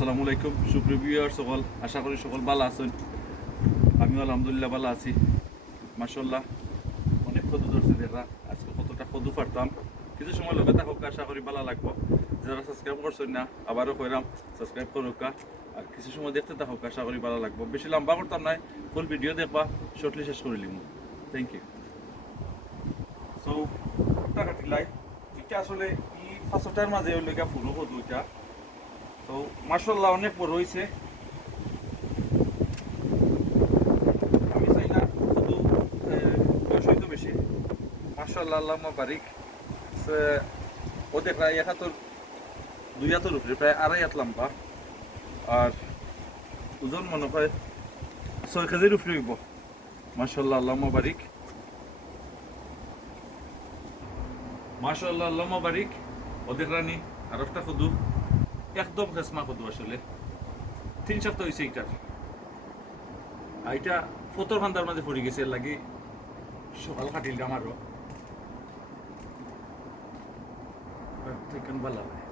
আসসালামু আলাইকুম সুপ্রিয় ভিউয়ার সকল, আশা করি সকল ভালো আছেন। আমিও আলহামদুলিল্লাহ ভালো আছি। মাশাআল্লাহ অনেক কদু ধরছে দেখা, আজকে কতটা কদু পারতাম। কিছু সময় লগে থাকুক, আশা করি ভালো লাগবো। যারা সাবস্ক্রাইব করছেন না আবারও কইরাম সাবস্ক্রাইব করুক, আর কিছু সময় দেখতে থাকুক, আশা করি ভালো লাগবো। বেশি লম্বা করতাম নাই, ফুল ভিডিও দেখবা, শর্টলি শেষ করে লিমু। Thank you. সো একটা কাটিলাই এটা আসলে ই ফাঁসটার মাঝে ওই লেগা ফুলো কদু এটা। তো মাশাআল্লাহ অনেক বড় হয়েছে। আমি চাই না শুধু বয়স হইতো বেশি। মাশাআল্লাহ আল্লাহুম্মা বারিক। ও দেখ প্রায় 2 হাতের উপরে, প্রায় 2.5 হাত লম্বা, আর ওজন মনে হয় 6 কেজির উপরে হইব। মাশাআল্লাহ আল্লাহুম্মা বারিক, মাশাআল্লাহ আল্লাহুম্মা বারিক। ও দেখ রানি আর একটা কদু, একদম খেসমা কদু আসলে 3 সপ্তাহ হয়েছে এইটার। আর এটা ফতর ফান্দার মাঝে পড়ে গেছে, এর লাগি সকাল কাটিলাম আরো ভালো হয়।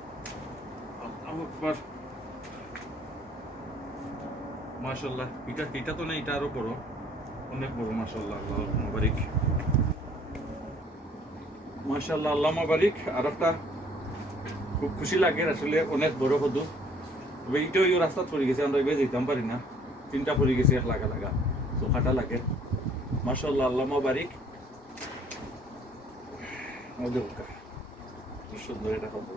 আল্লাহু আকবার। মাশাআল্লাহ এটা তো না, এটা আরো বড়, অনেক বড়। মাশাআল্লাহ আল্লাহুম্মা বারিক, মাশাআল্লাহ আল্লাহুম্মা বারিক। আর একটা খুব খুশি লাগে আসলে, অনেক বড় কদু। তবে এইটাও এই রাস্তা পড়ে গেছে, আমরা এবার যেতাম পারি না, 3টা পড়ে গেছে এক লাগা লাগা, তো খাটা লাগে। মাশাআল্লাহ আল্লাহুম্মা বারিক। আমাদের খুব সুন্দর এটা কদু,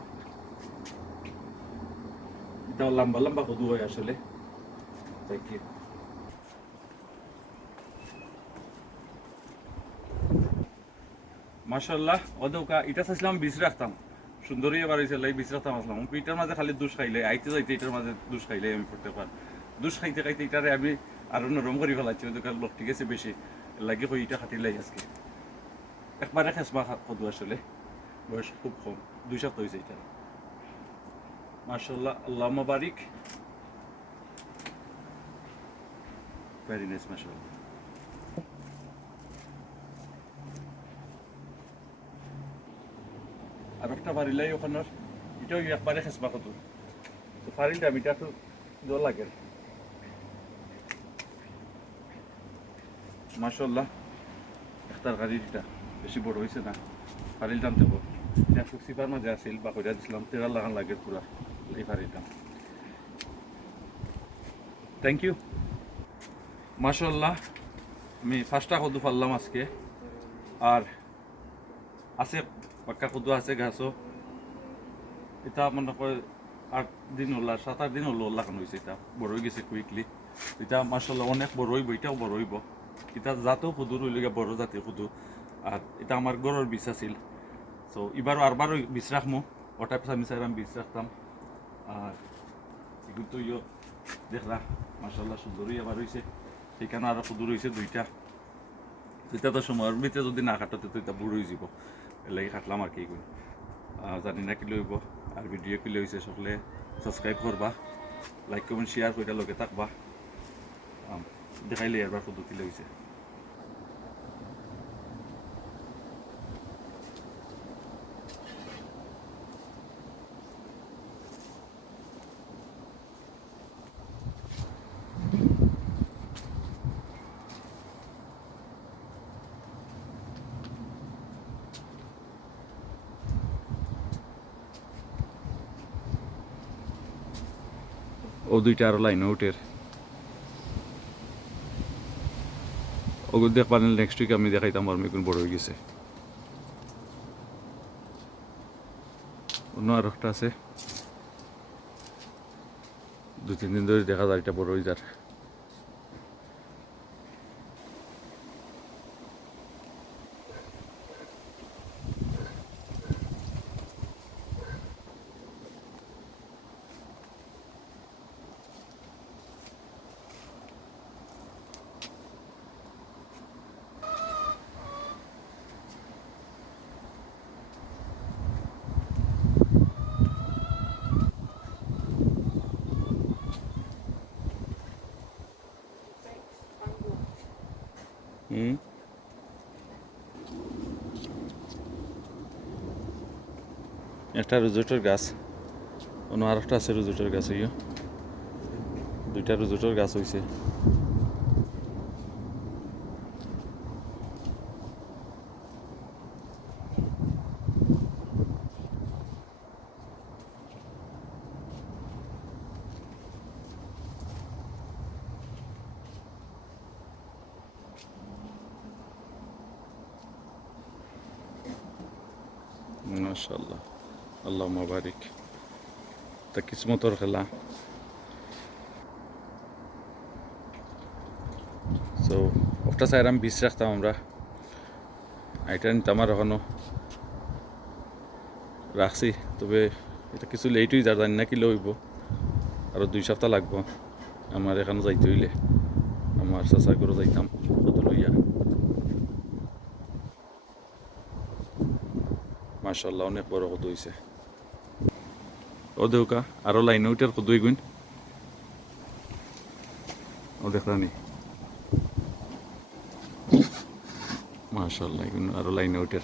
এটা লম্বা লম্বা কদু হয় আসলে। Thank you. মাশাআল্লাহ ওদৌকা এটা চাইছিলাম বীজ রাখতাম, সুন্দরই এবার হয়েছে, লাই বীজ রাখতাম আসলাম। এটার মাঝে খালি দুষ খাইলে আইতে যাইতে, এটার মাঝে দুষ খাইলে আমি পড়তে পার। দুষ খাইতে খাইতে এটারে আমি আরো নরম করে ফেলাচ্ছি, ওই দোকান লোক ঠিক আছে বেশি লাগে হয়ে এটা খাটিলাই আজকে। একবারে খেসমা কদু আসলে, বয়স খুব কম, 2 সপ্তাহ হয়েছে এটা। মাশাআল্লাহ আল্লাহুম্মা বারিক, ভেরি নাইস মাশাআল্লাহ। আর একটা বাড়িলাই ওখানের, এটাও একবারে খেসমা কদু। তো ফারিলটা এটা তো জল লাগে। মাশাআল্লাহ একটার গাড়িটা বেশি বড় হয়েছে না, ফারিল দাম দেবো। এটা সিপার মাঝে আসিল বা কইরা দিছিলাম, তেরা লাগান লাগে পুরা এই ফারিল দাম। Thank you. মাশাআল্লাহ আমি 5টা কদু পারলাম আজকে, আর আছে পাক্কা কদু আছে গাছও। এটা মনে হয় 8 দিন হলো, 7-8 দিন হলো লাগানো হয়েছে। এটা বড় হয়ে গেছে কুইকলি। এটা মাশাআল্লাহ অনেক বড় হইব, এটাও বড় হইব। এটা জাতও কদু রইল, বড় জাতীয় কদু। আর এটা আমার গরুর বীজ আছিল। সো এবারও আরবারও বীজ রাখবো, ওটা আমি চাইলাম বীজ রাখতাম। আর এগুলো তো দেখলা মাশাআল্লাহ সুন্দরই আবার হয়েছে। সেখানে আরও কদু রয়েছে 2টা। এটা তো সময়ের ভিতরে যদি না কাটাতে তো এটা বুড়ো হয়ে যাব, এর লাগে কাটলাম আর কি করি। জানি না কি লইব। আর ভিডিও কি লইছে সকলে সাবস্ক্রাইব করবা, লাইক কমেন্ট শেয়ার করে লগে থাকবা। দেখাইলে এবার কদু কি লইছে। ও 2টা আরো লাইন উঠের, ওগুলো দেখবা নেক্সট উইক আমি দেখাইতাম আর মেগুন বড় হয়ে গেছে। অন্য আর একটা আছে, 2-3 দিন ধরে দেখা যায় এটা বড় হয়ে যার। একটা রুজুটের গাছ, অন্য আর একটা আছে রুজুটের গাছ। দুইটা রুজুটোর গাছ হয়েছে। মাশাআল্লাহ, আল্লাহুম্মা বারিক। তা কিসমতর খেলা। সো ওটা সাইড আমি বীজ রাখতাম আমরা, এটা নিতাম আর এখনো রাখছি, তবে এটা কিছু লেট হয়ে যার জানি না কি লইব, আরও 2 সপ্তাহ লাগবো আমার এখানে যাইতে হইলে। আমার চাচা করে যাইতাম কত লইয়া। মাশাআল্লাহ অনেক বড় কত হয়েছে। ও দেউকা আরও লাইনে উঠার কত গুণ ও দেখলানি। মাশাআল্লাহ এগুলো আরও লাইনে উঠার।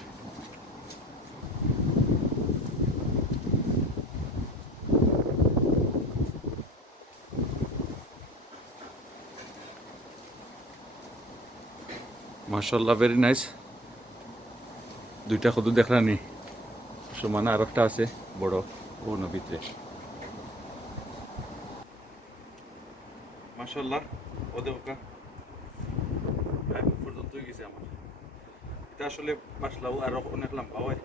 মাশাআল্লাহ ভেরি নাইস। 2টা কদু দেখলানি, সমানে আর একটা আছে বড় ও না ভিতরে। মাশাআল্লাহ ও দেউকা পর্যন্ত গেছে আমার। এটা আসলে বাসলাও আরো অনেক লম্বা হয়,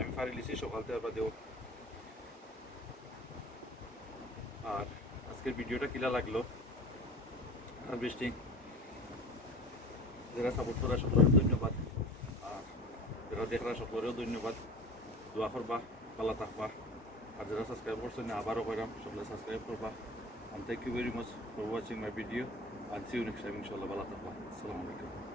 আমি পারি লিছি সকাল থেকে বাদেও। আর আজকের ভিডিওটা কিলা লাগলো হারভেস্টিং, যারা সাপোর্ট করা সকলের ধন্যবাদ, আর যারা দেখরা সকলেরও ধন্যবাদ। দোয়া করবা, ভালো থাকবা, আর যারা সাবস্ক্রাইব করছেন না আবারও কইরাম সকলে সাবস্ক্রাইব করবা। And thank you very much for watching my video, and see you next time inshallah. ভালো থাকবা। আসসালামু আলাইকুম।